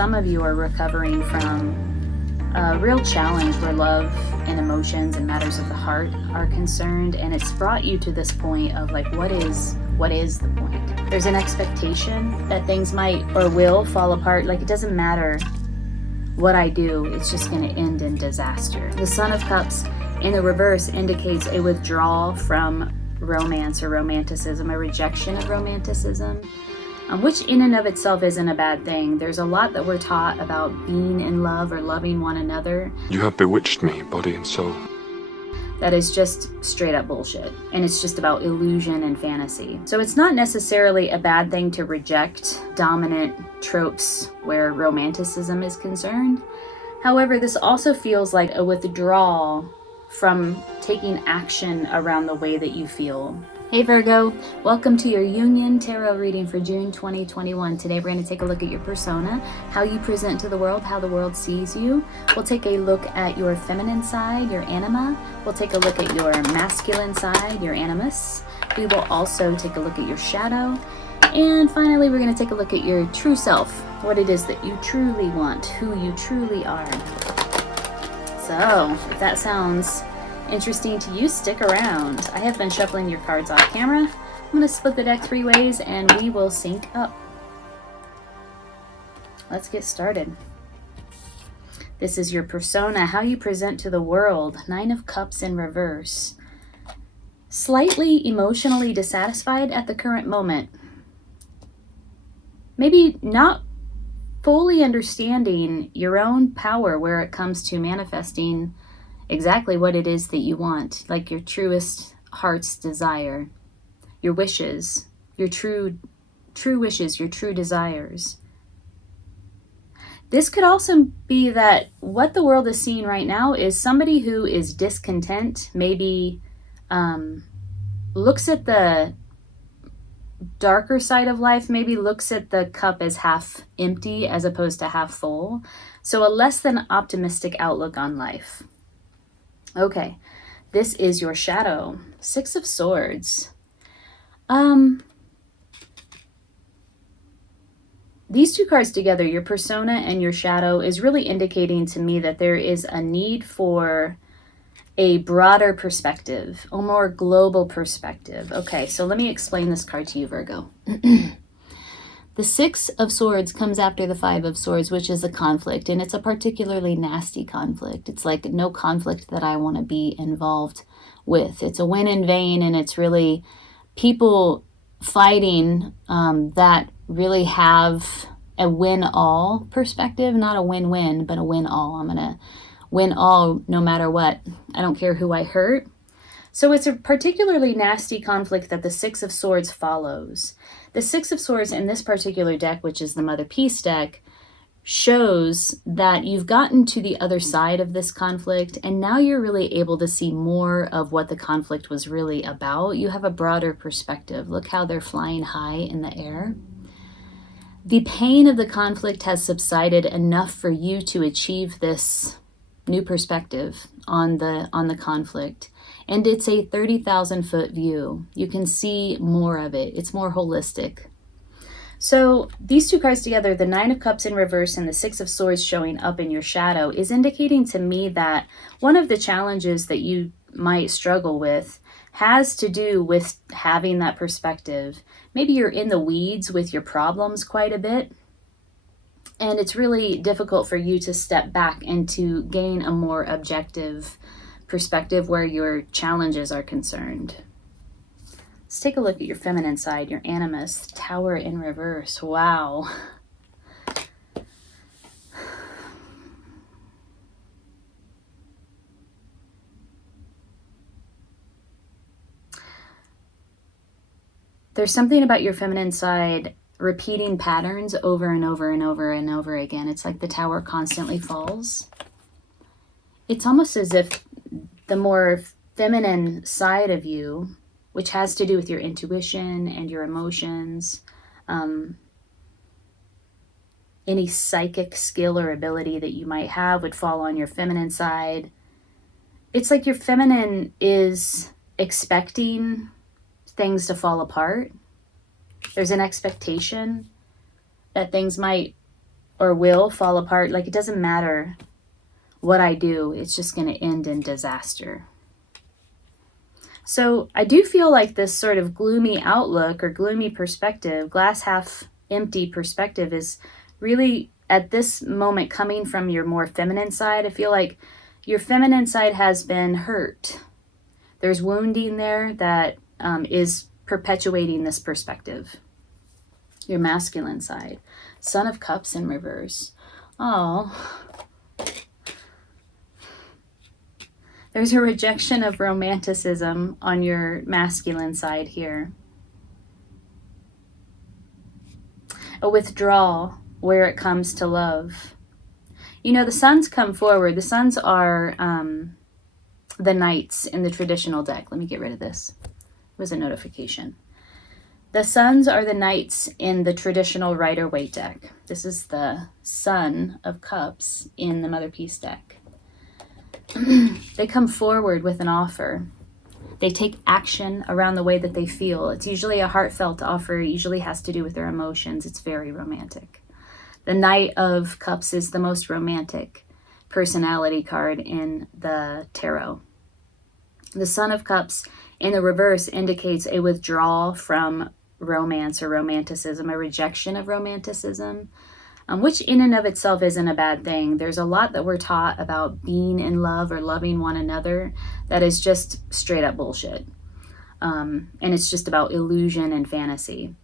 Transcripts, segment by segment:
some of you are recovering from a real challenge where love and emotions and matters of the heart are concerned, and it's brought you to this point of like, what is the point? There's an expectation that things might or will fall apart. Like, it doesn't matter what I do, it's just going to end in disaster. The Son of Cups in the reverse indicates a withdrawal from romance or romanticism, a rejection of romanticism, which in and of itself isn't a bad thing. There's a lot that we're taught about being in love or loving one another. You have bewitched me, body and soul. That is just straight up bullshit. And it's just about illusion and fantasy. So it's not necessarily a bad thing to reject dominant tropes where romanticism is concerned. However, this also feels like a withdrawal from taking action around the way that you feel. Hey Virgo, welcome to your Jungian tarot reading for June 2021. Today we're going to take a look at your persona, how you present to the world, how the world sees you. We'll take a look at your feminine side, your anima. We'll take a look at your masculine side, your animus. We will also take a look at your shadow. And finally, we're going to take a look at your true self, what it is that you truly want, who you truly are. So, if that sounds interesting to you, stick around. I have been shuffling your cards off camera. I'm going to split the deck 3 ways and we will sync up. Let's get started. This is your persona, how you present to the world. 9 of Cups in reverse. Slightly emotionally dissatisfied at the current moment. Maybe not fully understanding your own power where it comes to manifesting exactly what it is that you want, like your truest heart's desire, your wishes, your true wishes, your true desires. This could also be that what the world is seeing right now is somebody who is discontent, maybe looks at the darker side of life, maybe looks at the cup as half empty as opposed to half full. So a less than optimistic outlook on life. Okay, this is your shadow. 6 of Swords. These 2 cards together, your persona and your shadow, is really indicating to me that there is a need for a broader perspective, a more global perspective. Okay, so let me explain this card to you, Virgo. The 6 of Swords comes after the 5 of Swords, which is a conflict, and it's a particularly nasty conflict. It's like no conflict that I want to be involved with. It's a win in vain, and it's really people fighting that really have a win-all perspective, not a win-win, but a win-all. I'm going to win all no matter what. I don't care who I hurt. So it's a particularly nasty conflict that the 6 of Swords follows. The 6 of Swords in this particular deck, which is the Mother Peace deck, shows that you've gotten to the other side of this conflict, and now you're really able to see more of what the conflict was really about. You have a broader perspective. Look how they're flying high in the air. The pain of the conflict has subsided enough for you to achieve this new perspective on the conflict. And it's a 30,000 foot view. You can see more of it. It's more holistic. So these 2 cards together, the 9 of Cups in reverse and the 6 of Swords showing up in your shadow, is indicating to me that one of the challenges that you might struggle with has to do with having that perspective. Maybe you're in the weeds with your problems quite a bit, and it's really difficult for you to step back and to gain a more objective perspective where your challenges are concerned. Let's take a look at your feminine side, your animus, Tower in reverse. Wow. There's something about your feminine side repeating patterns over and over and over and over again. It's like the tower constantly falls. It's almost as if the more feminine side of you, which has to do with your intuition and your emotions, any psychic skill or ability that you might have would fall on your feminine side. It's like your feminine is expecting things to fall apart. There's an expectation that things might or will fall apart. Like, it doesn't matter what I do, it's just going to end in disaster. So I do feel like this sort of gloomy outlook or gloomy perspective, glass half empty perspective, is really at this moment coming from your more feminine side. I feel like your feminine side has been hurt. There's wounding there that is perpetuating this perspective. Your masculine side, Son of Cups in reverse. Oh, there's a rejection of romanticism on your masculine side here. A withdrawal where it comes to love. You know, the suns come forward. The suns are the knights in the traditional deck. Let me get rid of this. It was a notification. The suns are the knights in the traditional Ryder Waite deck. This is the Son of Cups in the Mother Peace deck. They come forward with an offer. They take action around the way that they feel. It's usually a heartfelt offer. It usually has to do with their emotions. It's very romantic. The Knight of Cups is the most romantic personality card in the tarot. The Son of Cups in the reverse indicates a withdrawal from romance or romanticism, a rejection of romanticism, which in and of itself isn't a bad thing. There's a lot that we're taught about being in love or loving one another that is just straight up bullshit. And it's just about illusion and fantasy.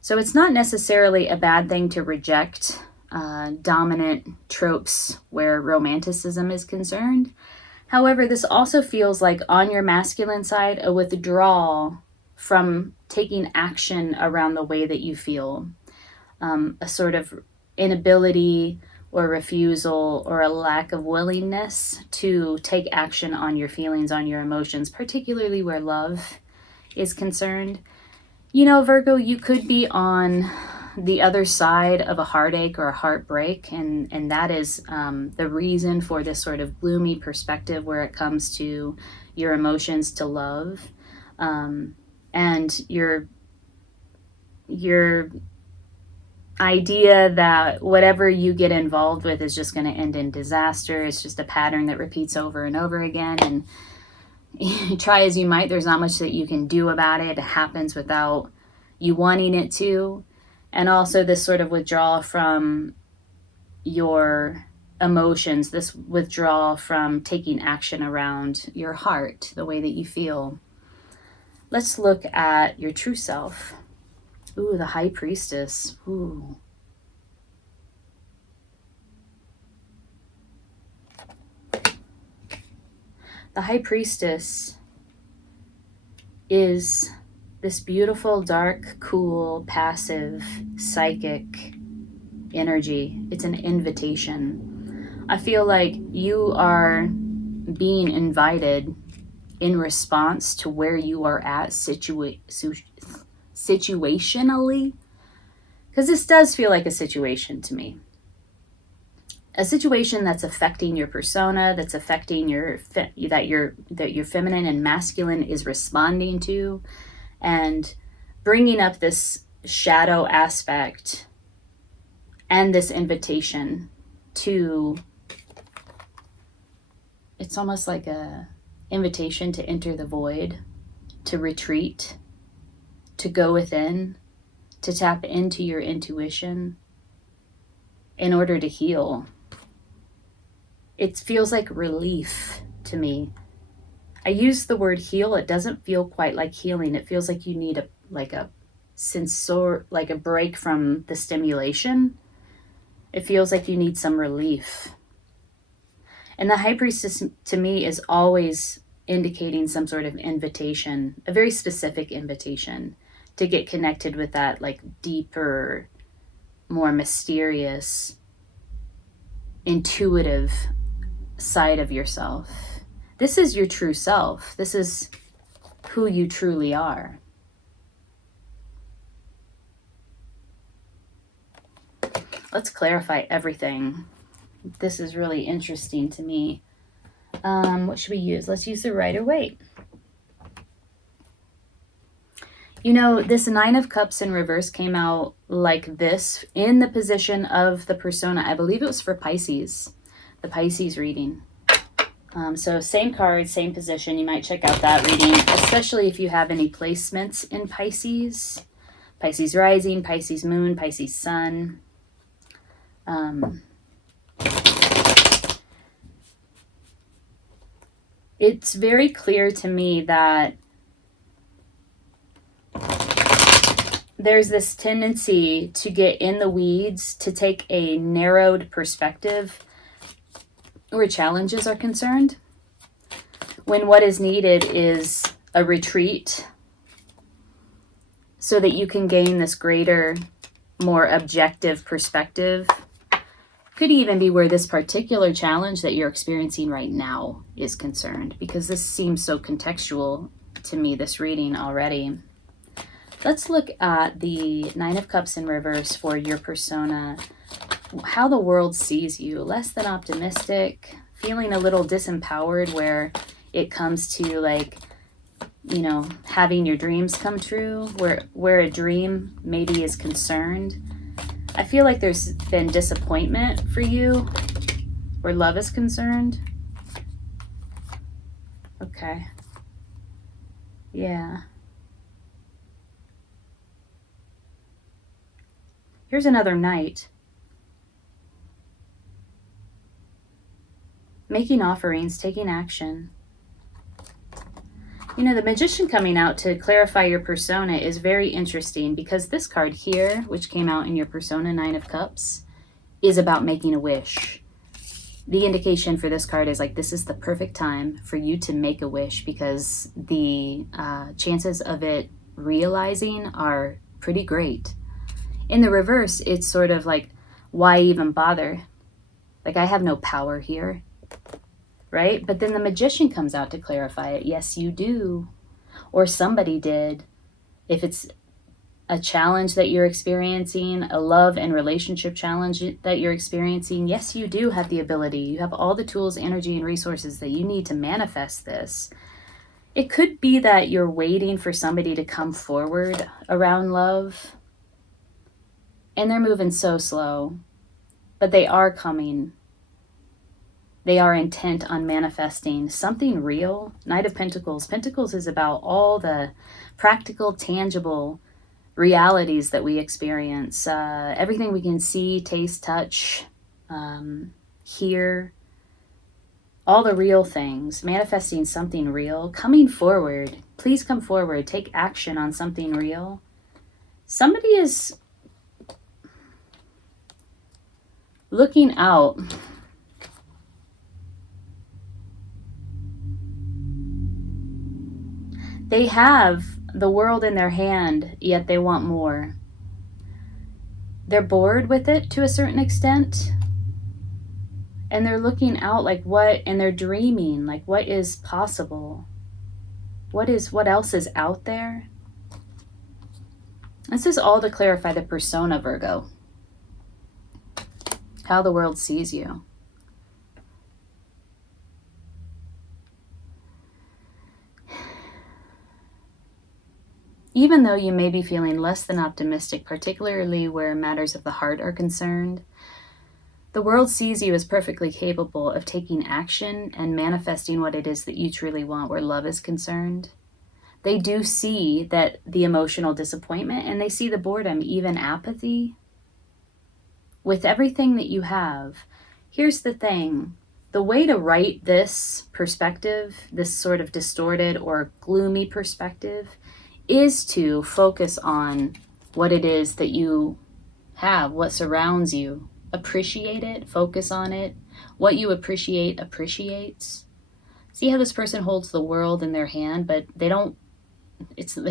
So it's not necessarily a bad thing to reject dominant tropes where romanticism is concerned. However, this also feels like on your masculine side, a withdrawal from taking action around the way that you feel. A sort of inability or refusal or a lack of willingness to take action on your feelings, on your emotions, particularly where love is concerned. You know, Virgo, you could be on the other side of a heartache or a heartbreak, and that is the reason for this sort of gloomy perspective where it comes to your emotions to love, and your idea that whatever you get involved with is just going to end in disaster. It's just a pattern that repeats over and over again, and you try as you might, there's not much that you can do about it. It happens without you wanting it to. And also this sort of withdrawal from your emotions, this withdrawal from taking action around your heart, the way that you feel. Let's look at your true self. Ooh, the High Priestess. Ooh. The High Priestess is this beautiful, dark, cool, passive, psychic energy. It's an invitation. I feel like you are being invited in response to where you are at situationally, because this does feel like a situation to me. A situation that's affecting your persona, that's affecting that your feminine and masculine is responding to, and bringing up this shadow aspect and this invitation to, it's almost like a invitation to enter the void, to retreat, to go within, to tap into your intuition in order to heal. It feels like relief to me. I use the word heal. It doesn't feel quite like healing. It feels like you need a break from the stimulation. It feels like you need some relief. And the High Priestess to me is always indicating some sort of invitation, a very specific invitation to get connected with that like deeper, more mysterious, intuitive side of yourself. This is your true self. This is who you truly are. Let's clarify everything. This is really interesting to me. What should we use? Let's use the Ryder Waite. You know, this Nine of Cups in reverse came out like this in the position of the persona. I believe it was for Pisces, the Pisces reading. So same card, same position. You might check out that reading, especially if you have any placements in Pisces. Pisces rising, Pisces moon, Pisces sun. It's very clear to me that there's this tendency to get in the weeds, to take a narrowed perspective where challenges are concerned, when what is needed is a retreat so that you can gain this greater, more objective perspective. Could even be where this particular challenge that you're experiencing right now is concerned, because this seems so contextual to me, this reading already. Let's look at the Nine of Cups in reverse for your persona. How the world sees you. Less than optimistic, feeling a little disempowered where it comes to, like, you know, having your dreams come true, where a dream maybe is concerned. I feel like there's been disappointment for you where love is concerned. Okay. Yeah. Here's another knight. Making offerings, taking action. You know, the Magician coming out to clarify your persona is very interesting, because this card here, which came out in your persona, Nine of Cups, is about making a wish. The indication for this card is like, this is the perfect time for you to make a wish, because the chances of it realizing are pretty great. In the reverse, it's sort of like, why even bother? Like, I have no power here, right? But then the Magician comes out to clarify it. Yes, you do. Or somebody did. If it's a challenge that you're experiencing, a love and relationship challenge that you're experiencing, yes, you do have the ability. You have all the tools, energy, and resources that you need to manifest this. It could be that you're waiting for somebody to come forward around love, and they're moving so slow, but they are coming. They are intent on manifesting something real. Knight of Pentacles. Pentacles is about all the practical, tangible realities that we experience. Everything we can see, taste, touch, hear. All the real things. Manifesting something real. Coming forward. Please come forward. Take action on something real. Somebody is looking out. They have the world in their hand, yet they want more. They're bored with it to a certain extent. And they're looking out like what, and they're dreaming like what is possible. What else is out there? This is all to clarify the persona, Virgo. How the world sees you. Even though you may be feeling less than optimistic, particularly where matters of the heart are concerned, the world sees you as perfectly capable of taking action and manifesting what it is that you truly want where love is concerned. They do see that the emotional disappointment, and they see the boredom, even apathy. With everything that you have, here's the thing. The way to right this perspective, this sort of distorted or gloomy perspective, is to focus on what it is that you have, what surrounds you. Appreciate it, focus on it. What you appreciate appreciates. See how this person holds the world in their hand, but they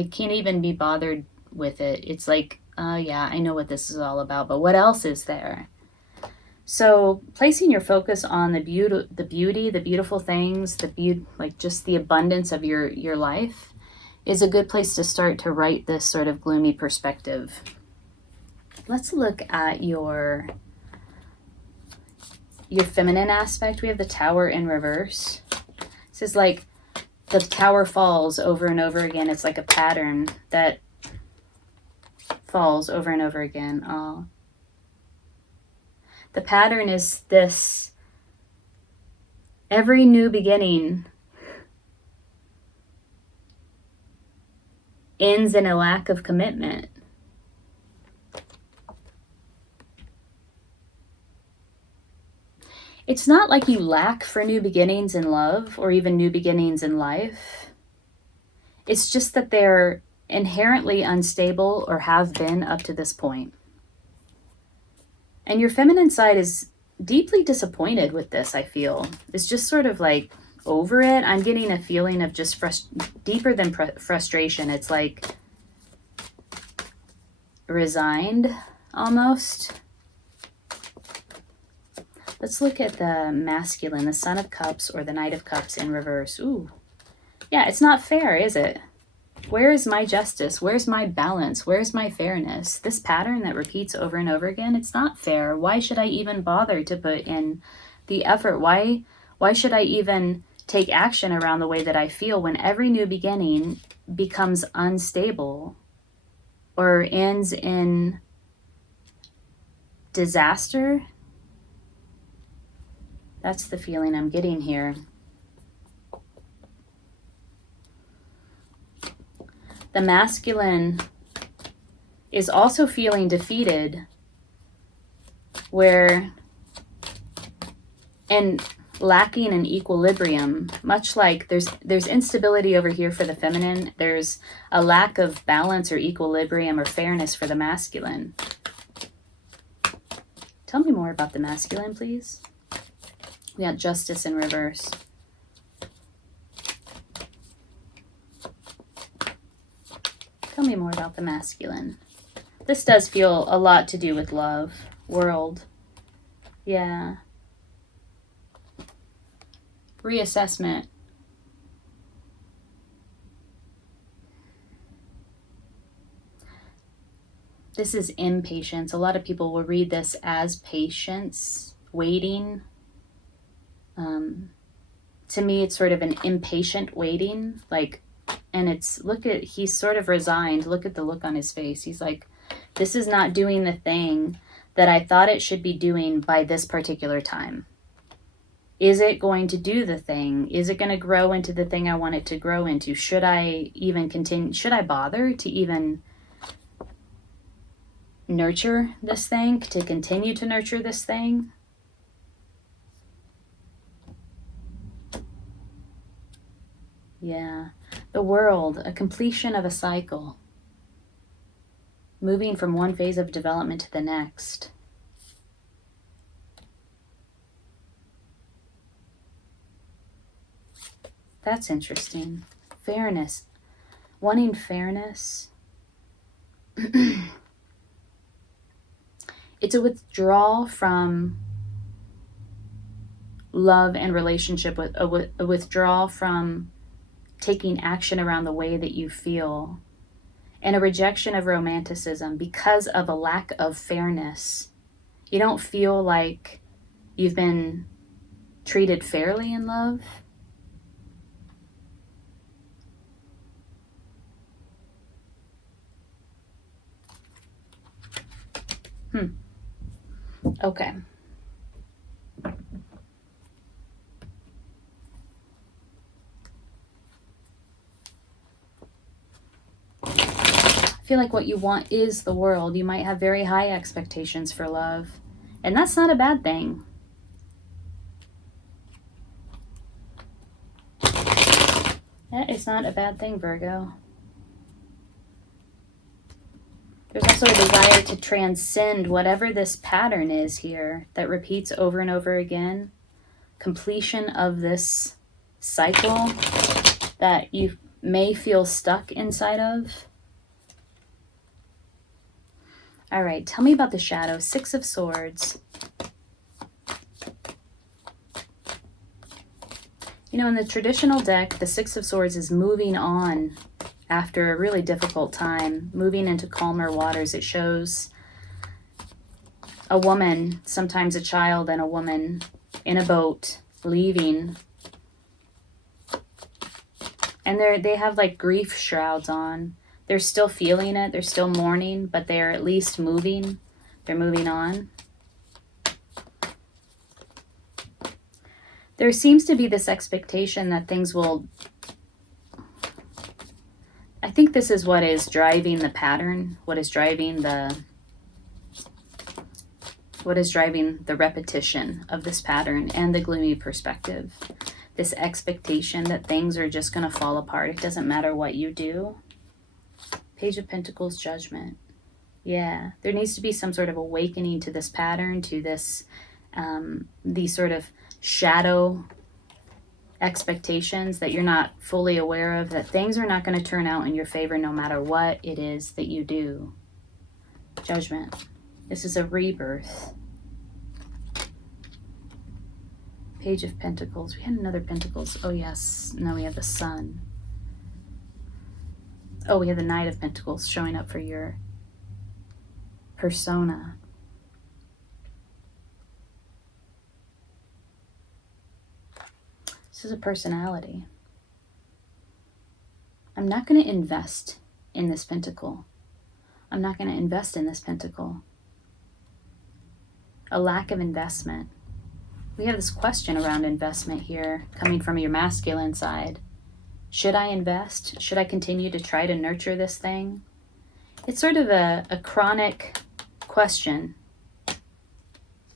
can't even be bothered with it. It's like, yeah, I know what this is all about, but what else is there? So placing your focus on the beauty, the beautiful things, like just the abundance of your life is a good place to start to right this sort of gloomy perspective. Let's look at your feminine aspect. We have the Tower in reverse. This is like the tower falls over and over again. It's like a pattern that falls over and over again. Oh. The pattern is this: every new beginning ends in a lack of commitment. It's not like you lack for new beginnings in love or even new beginnings in life. It's just that they're inherently unstable or have been up to this point. And your feminine side is deeply disappointed with this, I feel. It's just sort of like over it. I'm getting a feeling of just deeper than frustration. It's like resigned almost. Let's look at the masculine, the Son of Cups or the Knight of Cups in reverse. Ooh. Yeah, it's not fair, is it? Where is my justice? Where's my balance? Where's my fairness? This pattern that repeats over and over again, it's not fair. Why should I even bother to put in the effort? Why should I even take action around the way that I feel when every new beginning becomes unstable or ends in disaster? That's the feeling I'm getting here. The masculine is also feeling defeated and lacking an equilibrium, much like there's instability over here for the feminine. There's a lack of balance or equilibrium or fairness for the masculine. Tell me more about the masculine, please. We got justice in reverse. Tell me more about the masculine. This does feel a lot to do with love, world. Yeah. Reassessment. This is impatience. A lot of people will read this as patience, waiting. To me, it's sort of an impatient waiting, and he's sort of resigned. Look at the look on his face. He's like, this is not doing the thing that I thought it should be doing by this particular time. Is it going to do the thing? Is it going to grow into the thing I want it to grow into? Should I even continue? Should I bother to even nurture this thing, to continue to nurture this thing? Yeah, the world, a completion of a cycle, moving from one phase of development to the next. That's interesting. Fairness, wanting fairness. It's a withdrawal from love and relationship, with a withdrawal from taking action around the way that you feel, and a rejection of romanticism because of a lack of fairness. You don't feel like you've been treated fairly in love. Okay. I feel like what you want is the world. You might have very high expectations for love, and that's not a bad thing. That is not a bad thing, Virgo. There's also a desire to transcend whatever this pattern is here that repeats over and over again. Completion of this cycle that you may feel stuck inside of. All right, tell me about the shadow. 6 of Swords. You know, in the traditional deck, the 6 of Swords is moving on after a really difficult time, moving into calmer waters. It shows a woman, sometimes a child and a woman, in a boat, leaving. And they have like grief shrouds on. They're still feeling it. They're still mourning, but they're at least moving. They're moving on. There seems to be this expectation that things will... I think this is what is driving the pattern, what is driving the repetition of this pattern and the gloomy perspective. This expectation that things are just going to fall apart. It doesn't matter what you do. Page of Pentacles, Judgment. Yeah, there needs to be some sort of awakening to this pattern, to this, these sort of shadow expectations that you're not fully aware of, that things are not going to turn out in your favor no matter what it is that you do. Judgment. This is a rebirth. Page of Pentacles. We had another Pentacles. Oh, yes. No, we have the Sun. Oh, we have the Knight of Pentacles showing up for your persona. This is a personality. I'm not going to invest in this pentacle. I'm not going to invest in this pentacle. A lack of investment. We have this question around investment here coming from your masculine side. Should I invest? Should I continue to try to nurture this thing? It's sort of a chronic question,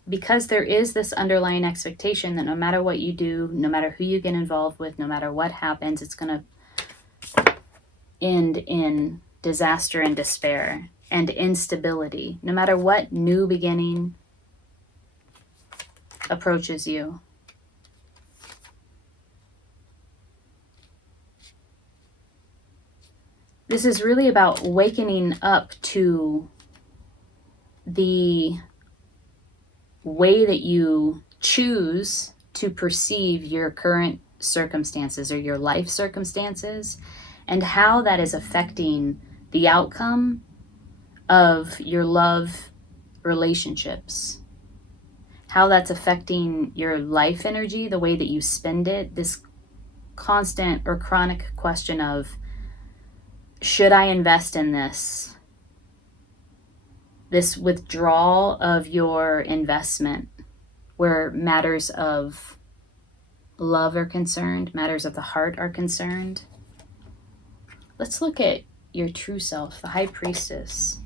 because there is this underlying expectation that no matter what you do, no matter who you get involved with, no matter what happens, it's going to end in disaster and despair and instability, no matter what new beginning approaches you. This is really about wakening up to the way that you choose to perceive your current circumstances or your life circumstances, and how that is affecting the outcome of your love relationships. How that's affecting your life energy, the way that you spend it. This constant or chronic question of, should I invest in this? This withdrawal of your investment where matters of love are concerned, matters of the heart are concerned. Let's look at your true self, the High Priestess.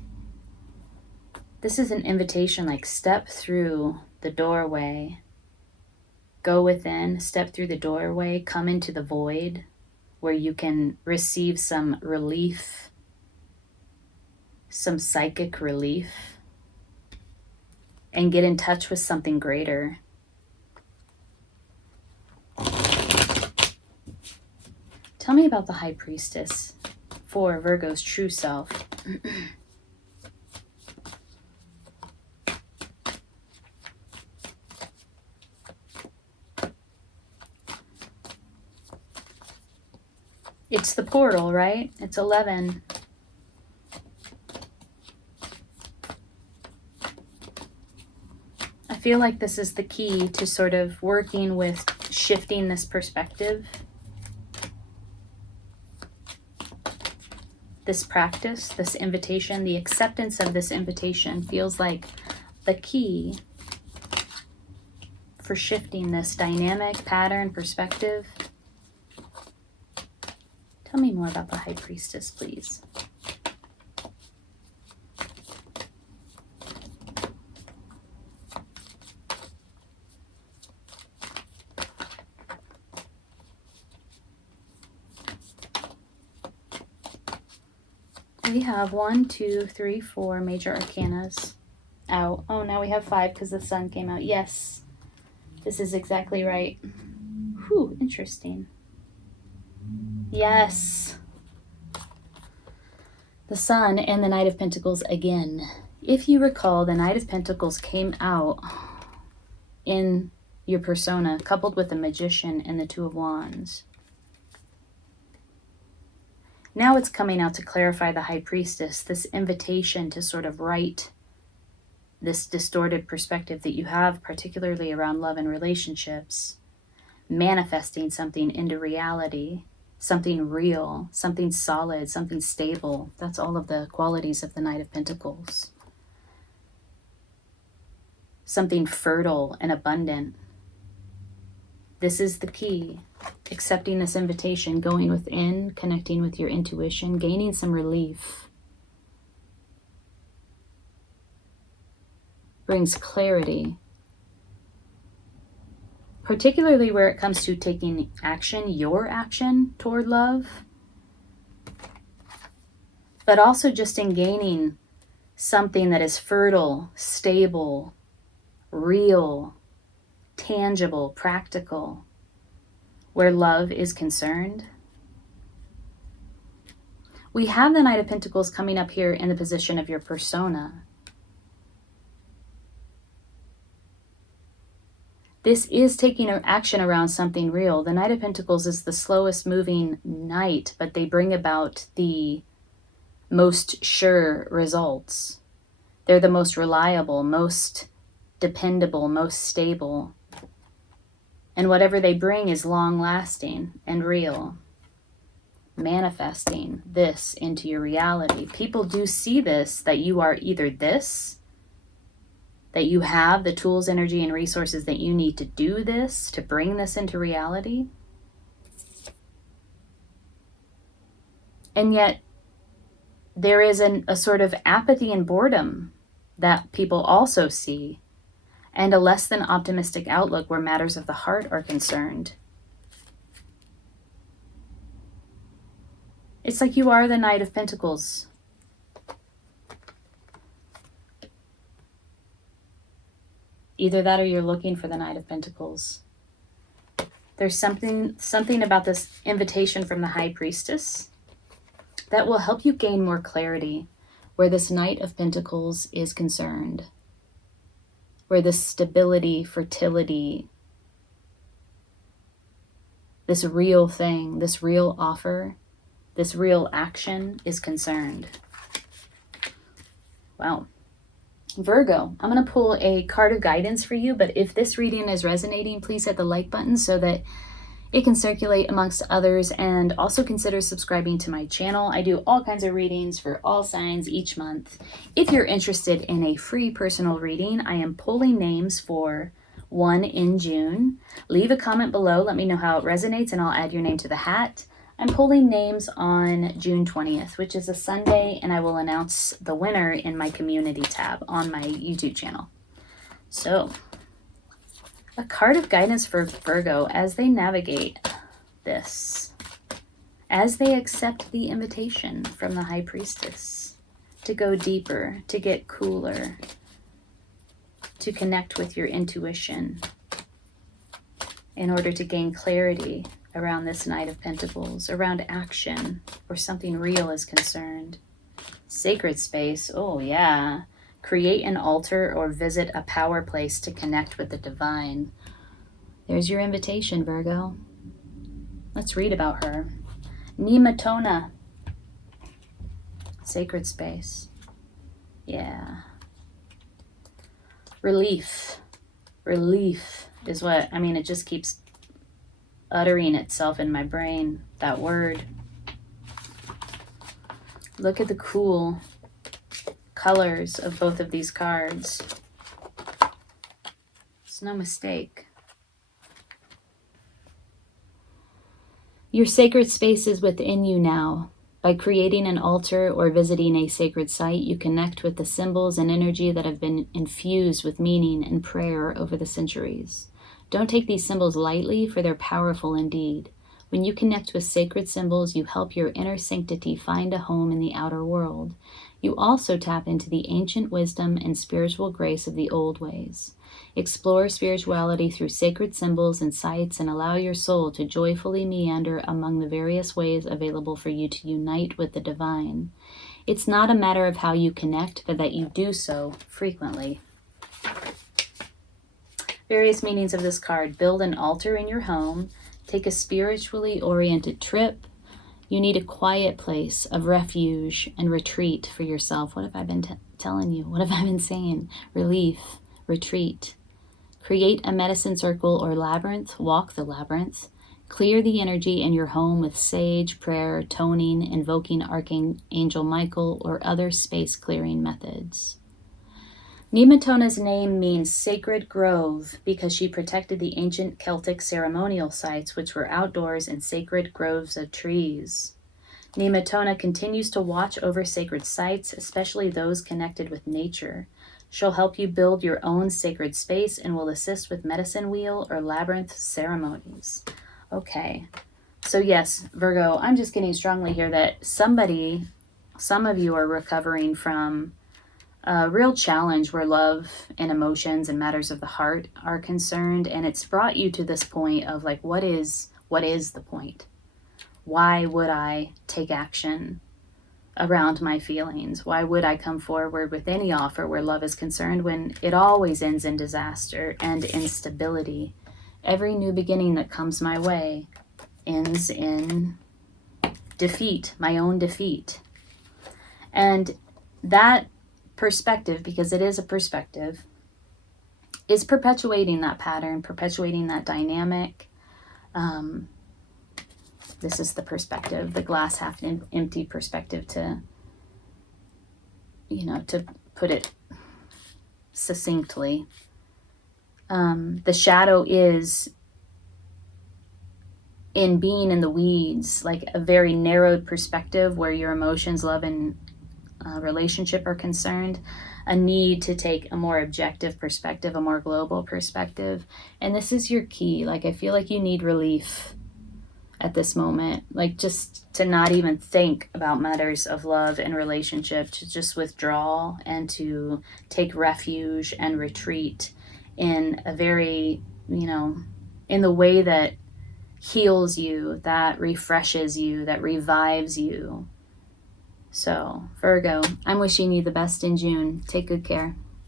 This is an invitation, like step through the doorway, go within, step through the doorway, come into the void where you can receive some relief, some psychic relief, and get in touch with something greater. Tell me about the High Priestess for Virgo's true self. It's the portal, right? It's 11. I feel like this is the key to sort of working with shifting this perspective. This practice, this invitation, the acceptance of this invitation feels like the key for shifting this dynamic pattern perspective. Tell me more about the High Priestess, please. We have 1, 2, 3, 4 major arcanas out. Oh, now we have 5 because the sun came out. Yes, this is exactly right. Whew, interesting. Yes. The Sun and the Knight of Pentacles again. If you recall, the Knight of Pentacles came out in your persona, coupled with the Magician and the Two of Wands. Now it's coming out to clarify the High Priestess, this invitation to sort of right this distorted perspective that you have, particularly around love and relationships, manifesting something into reality something real, something solid, something stable. That's all of the qualities of the Knight of Pentacles. Something fertile and abundant. This is the key. Accepting this invitation, going within, connecting with your intuition, gaining some relief. Brings clarity. Particularly where it comes to taking action, your action toward love. But also just in gaining something that is fertile, stable, real, tangible, practical, where love is concerned. We have the Knight of Pentacles coming up here in the position of your persona. This is taking action around something real. The Knight of Pentacles is the slowest moving knight, but they bring about the most sure results. They're the most reliable, most dependable, most stable. And whatever they bring is long-lasting and real. Manifesting this into your reality. People do see this, that you are either this, that you have the tools, energy, and resources that you need to do this, to bring this into reality. And yet, there is a sort of apathy and boredom that people also see, and a less than optimistic outlook where matters of the heart are concerned. It's like you are the Knight of Pentacles. Either that or you're looking for the Knight of Pentacles. There's something about this invitation from the High Priestess that will help you gain more clarity where this Knight of Pentacles is concerned. Where this stability, fertility, this real thing, this real offer, this real action is concerned. Wow. Virgo, I'm going to pull a card of guidance for you, but if this reading is resonating, please hit the like button so that it can circulate amongst others, and also consider subscribing to my channel. I do all kinds of readings for all signs each month. If you're interested in a free personal reading, I am pulling names for one in June. Leave a comment below. Let me know how it resonates, and I'll add your name to the hat. I'm pulling names on June 20th, which is a Sunday, and I will announce the winner in my community tab on my YouTube channel. So, a card of guidance for Virgo as they navigate this, as they accept the invitation from the High Priestess to go deeper, to get cooler, to connect with your intuition in order to gain clarity around this Knight of Pentacles, around action where something real is concerned. Sacred space, oh yeah. Create an altar or visit a power place to connect with the divine. There's your invitation, Virgo. Let's read about her. Nematona. Sacred space. Yeah. Relief. Relief is what, it just keeps uttering itself in my brain, that word. Look at the cool colors of both of these cards. It's no mistake. Your sacred space is within you now. By creating an altar or visiting a sacred site, you connect with the symbols and energy that have been infused with meaning and prayer over the centuries. Don't take these symbols lightly, for they're powerful indeed. When you connect with sacred symbols, you help your inner sanctity find a home in the outer world. You also tap into the ancient wisdom and spiritual grace of the old ways. Explore spirituality through sacred symbols and sites, and allow your soul to joyfully meander among the various ways available for you to unite with the divine. It's not a matter of how you connect, but that you do so frequently. Various meanings of this card. Build an altar in your home. Take a spiritually oriented trip. You need a quiet place of refuge and retreat for yourself. What have I been telling you? What have I been saying? Relief, retreat. Create a medicine circle or labyrinth. Walk the labyrinth. Clear the energy in your home with sage, prayer, toning, invoking Archangel Michael, or other space clearing methods. Nematona's name means sacred grove because she protected the ancient Celtic ceremonial sites, which were outdoors in sacred groves of trees. Nematona continues to watch over sacred sites, especially those connected with nature. She'll help you build your own sacred space and will assist with medicine wheel or labyrinth ceremonies. Okay, so yes, Virgo, I'm just getting strongly here that some of you are recovering from a real challenge where love and emotions and matters of the heart are concerned, and it's brought you to this point of like, what is the point? Why would I take action around my feelings? Why would I come forward with any offer where love is concerned when it always ends in disaster and instability? Every new beginning that comes my way ends in defeat, my own defeat. And that perspective, because it is a perspective, is perpetuating that pattern, perpetuating that dynamic. This is the perspective, the glass half empty perspective, to put it succinctly. The shadow is in being in the weeds, like a very narrowed perspective where your emotions, love, and relationship are concerned, a need to take a more objective perspective, a more global perspective. And this is your key. Like, I feel like you need relief at this moment, like just to not even think about matters of love and relationship, to just withdraw and to take refuge and retreat in a very, in the way that heals you, that refreshes you, that revives you. So, Virgo, I'm wishing you the best in June. Take good care.